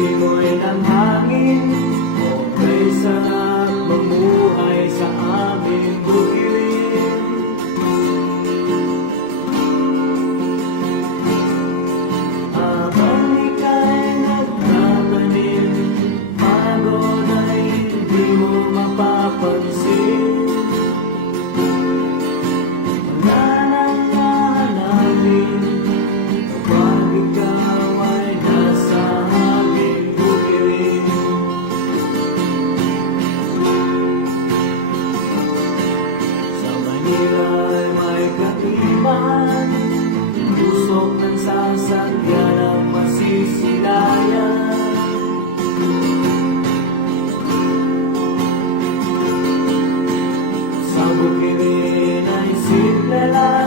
simoy ng hangin. Okay, sarap mamuhay sa aming bukirin. Habang ika'y nagtatanim, pagod ay hindi mo mapapansin. Wala nang hahanapin kapag ikaw ay nasa aming bukirin. Sa Manila ay may kaibahan, tusok ng sasakyan ang masisilayan. Sa bukirin ay simple lang